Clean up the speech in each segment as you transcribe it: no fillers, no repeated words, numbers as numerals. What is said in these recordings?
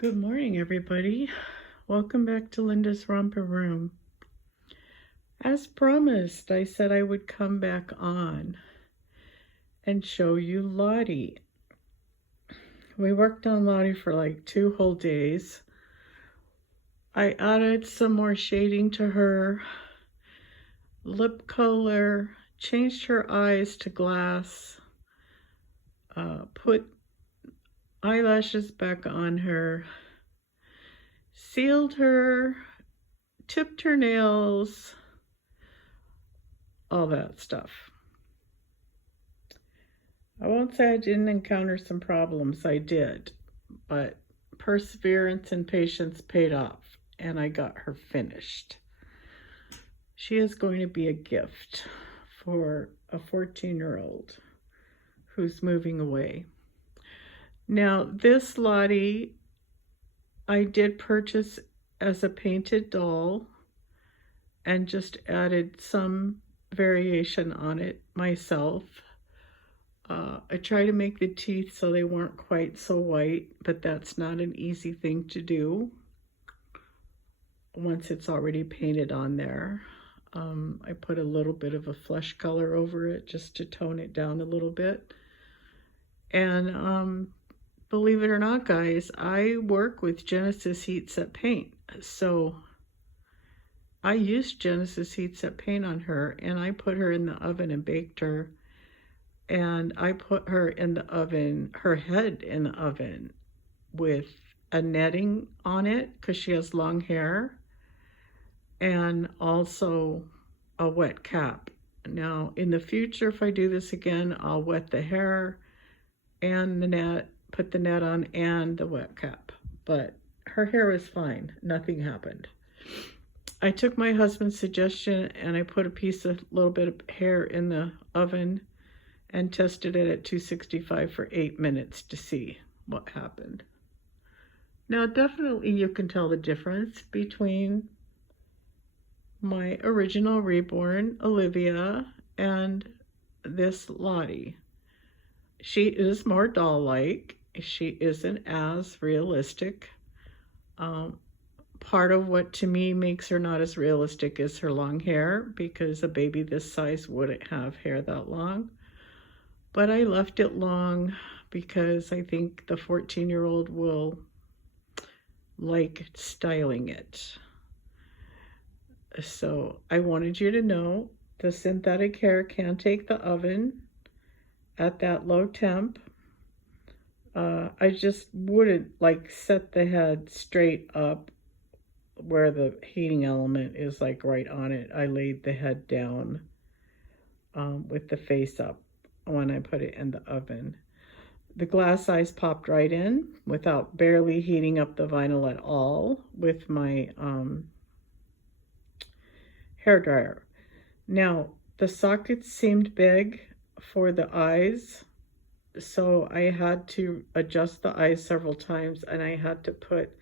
Good morning, everybody. Welcome back to Linda's Romper Room. As promised, I said I would come back on and show you Lottie. We worked on Lottie for like 2 whole days. I added some more shading to her, lip color, changed her eyes to glass, put eyelashes back on her, sealed her, tipped her nails, all that stuff. I won't say I didn't encounter some problems, I did, but perseverance and patience paid off, and I got her finished. She is going to be a gift for a 14-year-old who's moving away. Now, this Lottie I did purchase as a painted doll and just added some variation on it myself. I try to make the teeth so they weren't quite so white, but that's not an easy thing to do once it's already painted on there. I put a little bit of a flesh color over it just to tone it down a little bit. And believe it or not, guys, I work with Genesis Heat Set Paint. So I used Genesis Heat Set Paint on her, and I put her in the oven and baked her. And I put her in the oven, her head in the oven with a netting on it because she has long hair, and also a wet cap. Now, in the future, if I do this again, I'll wet the hair and the net, put the net on and the wet cap. But her hair was fine. Nothing happened. I took my husband's suggestion and I put a little bit of hair in the oven and tested it at 265 for 8 minutes to see what happened. Now, definitely you can tell the difference between my original reborn Olivia and this Lottie. She is more doll-like. She isn't as realistic. Part of what to me makes her not as realistic is her long hair, because a baby this size wouldn't have hair that long. But I left it long because I think the 14-year-old will like styling it. So I wanted you to know the synthetic hair can take the oven at that low temp. I just wouldn't like set the head straight up where the heating element is like right on it. I laid the head down with the face up when I put it in the oven. The glass eyes popped right in without barely heating up the vinyl at all with my hair dryer. Now, the sockets seemed big for the eyes, so I had to adjust the eyes several times, and I had to put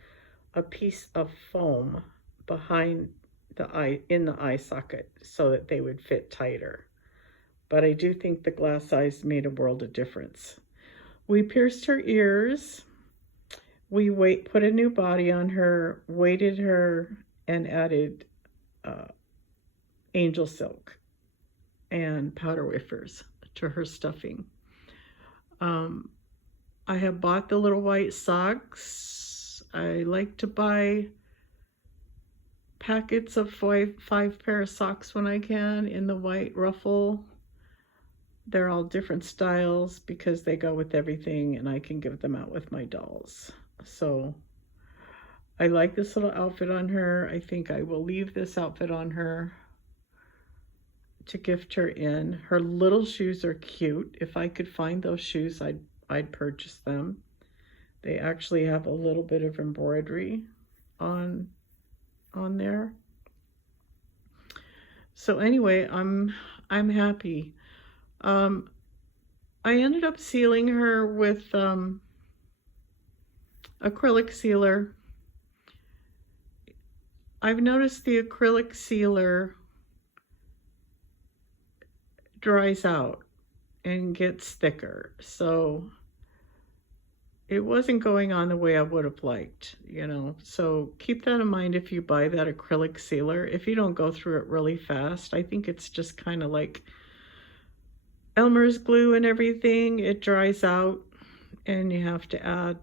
a piece of foam behind the eye, in the eye socket, so that they would fit tighter. But I do think the glass eyes made a world of difference. We pierced her ears. We put a new body on her, weighted her, and added angel silk and powder wafers to her stuffing. I have bought the little white socks. I like to buy packets of five pair of socks when I can in the white ruffle. They're all different styles because they go with everything, and I can give them out with my dolls. So I like this little outfit on her. I think I will leave this outfit on her to gift her in. Her little shoes are cute. If I could find those shoes, I'd purchase them. They actually have a little bit of embroidery on there. So anyway, I'm happy. I ended up sealing her with acrylic sealer. I've noticed the acrylic sealer dries out and gets thicker. So it wasn't going on the way I would have liked, you know. So keep that in mind if you buy that acrylic sealer. If you don't go through it really fast, I think it's just kind of like Elmer's glue and everything. It dries out and you have to add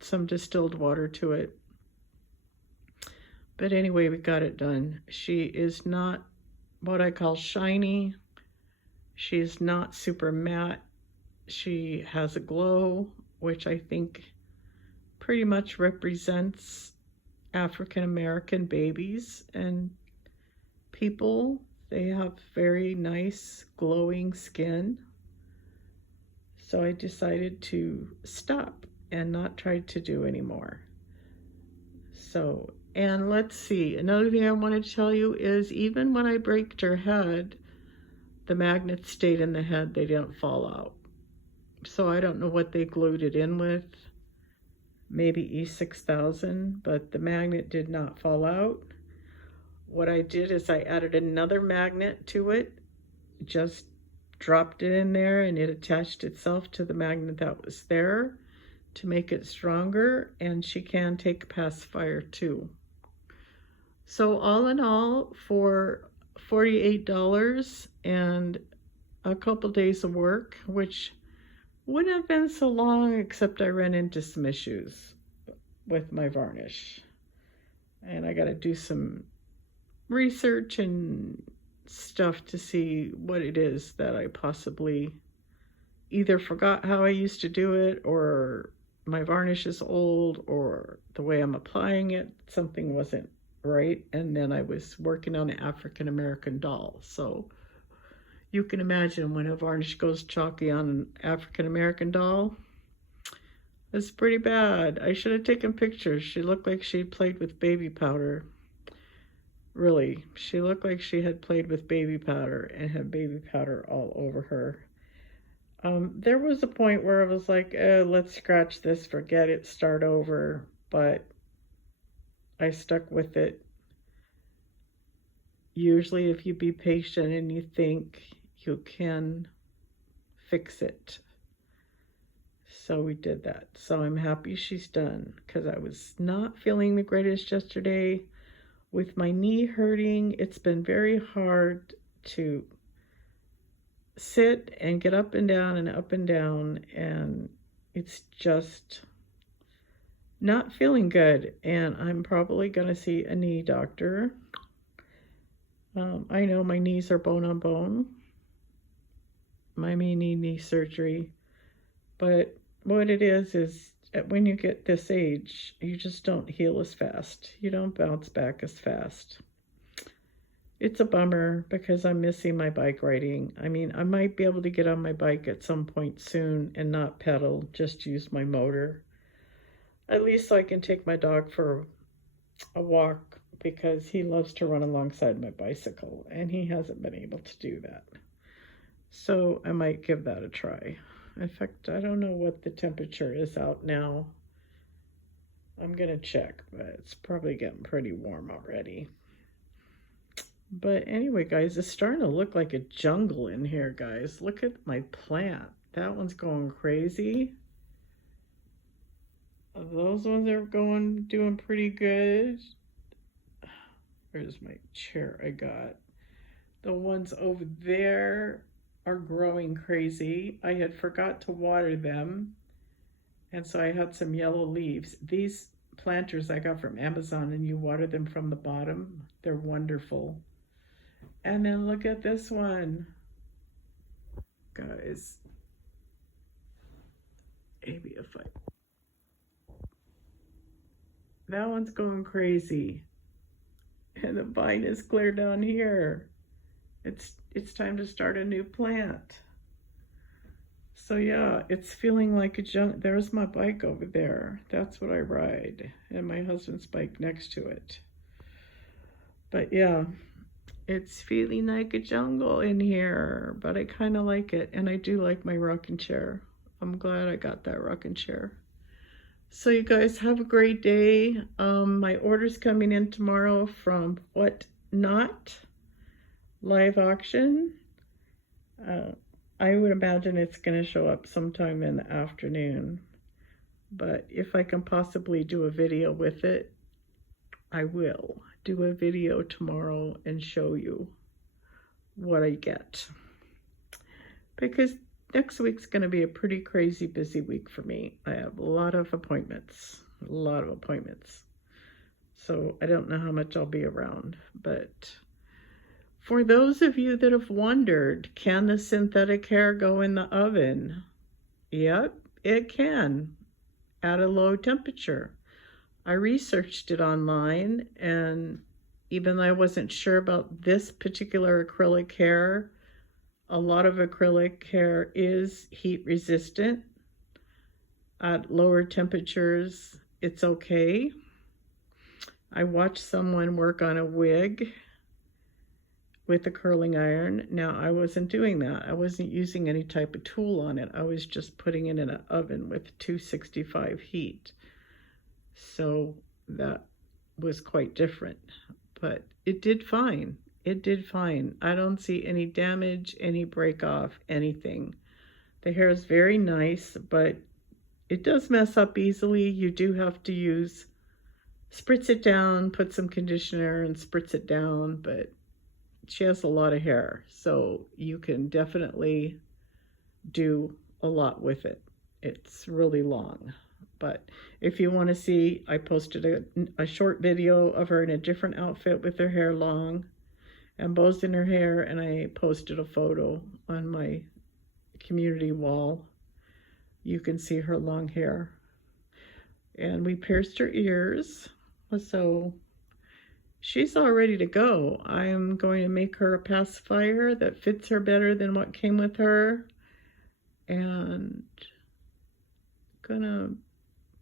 some distilled water to it. But anyway, we got it done. She is not what I call shiny. She's not super matte. She has a glow, which I think pretty much represents African American babies and people. They have very nice glowing skin. So I decided to stop and not try to do anymore. So, and let's see, another thing I want to tell you is even when I braked her head, the magnets stayed in the head. They didn't fall out. So I don't know what they glued it in with, maybe E6000, but the magnet did not fall out. What I did is I added another magnet to it, just dropped it in there, and it attached itself to the magnet that was there to make it stronger, and she can take pacifier too. So all in all, for $48 and a couple days of work, which wouldn't have been so long, except I ran into some issues with my varnish. And I got to do some research and stuff to see what it is that I possibly either forgot how I used to do it, or my varnish is old, or the way I'm applying it, something wasn't right. And then I was working on an African American doll. So you can imagine when a varnish goes chalky on an African American doll, it's pretty bad. I should have taken pictures. She looked like she played with baby powder. Really, she looked like she had played with baby powder and had baby powder all over her. There was a point where I was like, let's scratch this, forget it, start over. But I stuck with it. Usually if you be patient and you think, you can fix it. So we did that. So I'm happy she's done, because I was not feeling the greatest yesterday. With my knee hurting, it's been very hard to sit and get up and down and up and down, and it's just not feeling good. And I'm probably going to see a knee doctor. I know my knees are bone on bone. I may need knee surgery, but what it is when you get this age, you just don't heal as fast. You don't bounce back as fast. It's a bummer because I'm missing my bike riding. I mean, I might be able to get on my bike at some point soon and not pedal, just use my motor. At least so I can take my dog for a walk, because he loves to run alongside my bicycle and he hasn't been able to do that. So I might give that a try. In fact, I don't know what the temperature is out now. I'm going to check, but it's probably getting pretty warm already. But anyway, guys, it's starting to look like a jungle in here, guys. Look at my plant. That one's going crazy. Those ones are doing pretty good. Where's my chair I got? The ones over there are growing crazy. I had forgot to water them, and so I had some yellow leaves. These planters I got from Amazon, and you water them from the bottom. They're wonderful. And then look at this one, guys. Maybe if that one's going crazy, and the vine is clear down here. It's time to start a new plant. So yeah, it's feeling like a junk. There's my bike over there. That's what I ride, and my husband's bike next to it. But yeah, it's feeling like a jungle in here, but I kind of like it, and I do like my rocking chair. I'm glad I got that rocking chair. So you guys have a great day. My order's coming in tomorrow from Whatnot live auction. I would imagine it's going to show up sometime in the afternoon. But if I can possibly do a video with it, I will do a video tomorrow and show you what I get. Because next week's going to be a pretty crazy busy week for me. I have a lot of appointments. So I don't know how much I'll be around. But for those of you that have wondered, can the synthetic hair go in the oven? Yep, it can at a low temperature. I researched it online, and even though I wasn't sure about this particular acrylic hair, a lot of acrylic hair is heat resistant. At lower temperatures, it's okay. I watched someone work on a wig with a curling iron. Now, I wasn't doing that. I wasn't using any type of tool on it. I was just putting it in an oven with 265 heat. So that was quite different, but it did fine. It did fine. I don't see any damage, any break off, anything. The hair is very nice, but it does mess up easily. You do have to spritz it down, put some conditioner and spritz it down, but she has a lot of hair, so you can definitely do a lot with it. It's really long. But if you want to see, I posted a short video of her in a different outfit with her hair long and bows in her hair, and I posted a photo on my community wall. You can see her long hair. And we pierced her ears, so she's all ready to go. I'm going to make her a pacifier that fits her better than what came with her, and gonna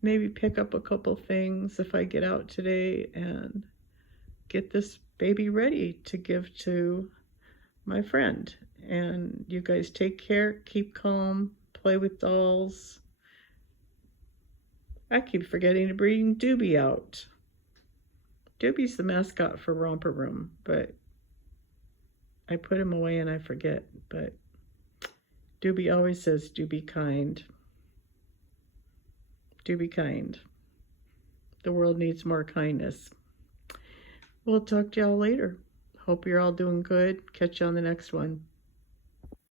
maybe pick up a couple things if I get out today and get this baby ready to give to my friend. And you guys take care, keep calm, play with dolls. I keep forgetting to bring Doobie out. Doobie's the mascot for Romper Room, but I put him away and I forget. But Doobie always says, "Do be kind. Do be kind. The world needs more kindness." We'll talk to y'all later. Hope you're all doing good. Catch you on the next one.